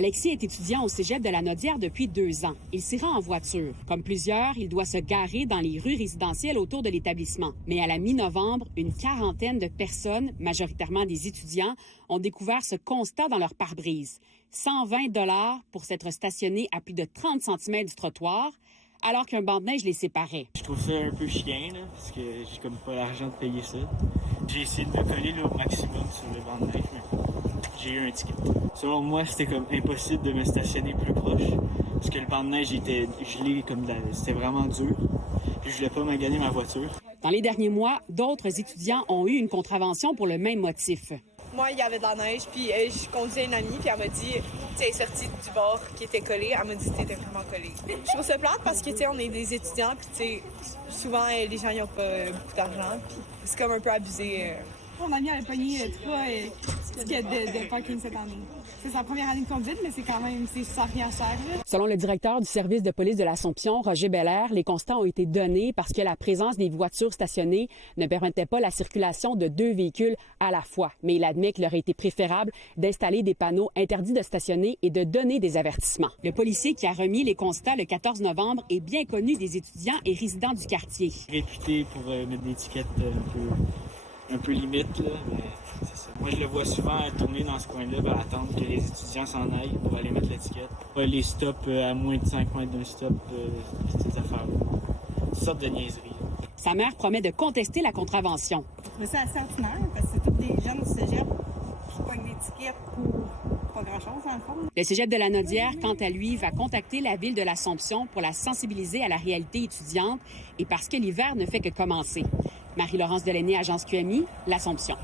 Alexis est étudiant au cégep de la Naudière depuis 2 ans. Il s'y rend en voiture. Comme plusieurs, il doit se garer dans les rues résidentielles autour de l'établissement. Mais à la mi-novembre, une quarantaine de personnes, majoritairement des étudiants, ont découvert ce constat dans leur pare-brise. 120 $ pour s'être stationné à plus de 30 cm du trottoir, alors qu'un banc de neige les séparait. Je trouve ça un peu chiant, là, parce que j'ai comme pas l'argent de payer ça. J'ai essayé de me coller là, au maximum sur le banc de neige, mais j'ai eu un ticket. Selon moi, c'était comme impossible de me stationner plus proche, parce que le banc de neige était gelé, c'était vraiment dur. Puis je voulais pas maganer ma voiture. Dans les derniers mois, d'autres étudiants ont eu une contravention pour le même motif. Moi, il y avait de la neige, puis je conduisais une amie, puis elle m'a dit, tu sais, sortie du bord qui était collé, elle m'a dit que t'étais vraiment collé. Je trouve ça plate parce que, tu sais, on est des étudiants, puis, tu sais, souvent, les gens, ils ont pas beaucoup d'argent, puis c'est comme un peu abusé. Mon ami avait pogné 3 tickets de parking cette année. C'est sa première année de conduite, mais c'est quand même, ça revient cher. Là. Selon le directeur du service de police de l'Assomption, Roger Belair, les constats ont été donnés parce que la présence des voitures stationnées ne permettait pas la circulation de 2 véhicules à la fois. Mais il admet qu'il aurait été préférable d'installer des panneaux interdits de stationner et de donner des avertissements. Le policier qui a remis les constats le 14 novembre est bien connu des étudiants et résidents du quartier. Réputé pour mettre des étiquettes un peu limite, là, mais c'est ça. Moi, je le vois souvent tourner dans ce coin-là, attendre que les étudiants s'en aillent pour aller mettre l'étiquette. Les stops à moins de 5 mètres d'un stop, ces affaires-là. Toutes sortes de niaiseries. Sa mère promet de contester la contravention. Mais c'est assez ordinaire, parce que c'est tous des jeunes du cégep qui pognent des tickets pour pas grand-chose, en fond. Le cégep de la Naudière, quant à lui, va contacter la ville de l'Assomption pour la sensibiliser à la réalité étudiante et parce que l'hiver ne fait que commencer. Marie-Laurence Delenay, Agence QMI, l'Assomption.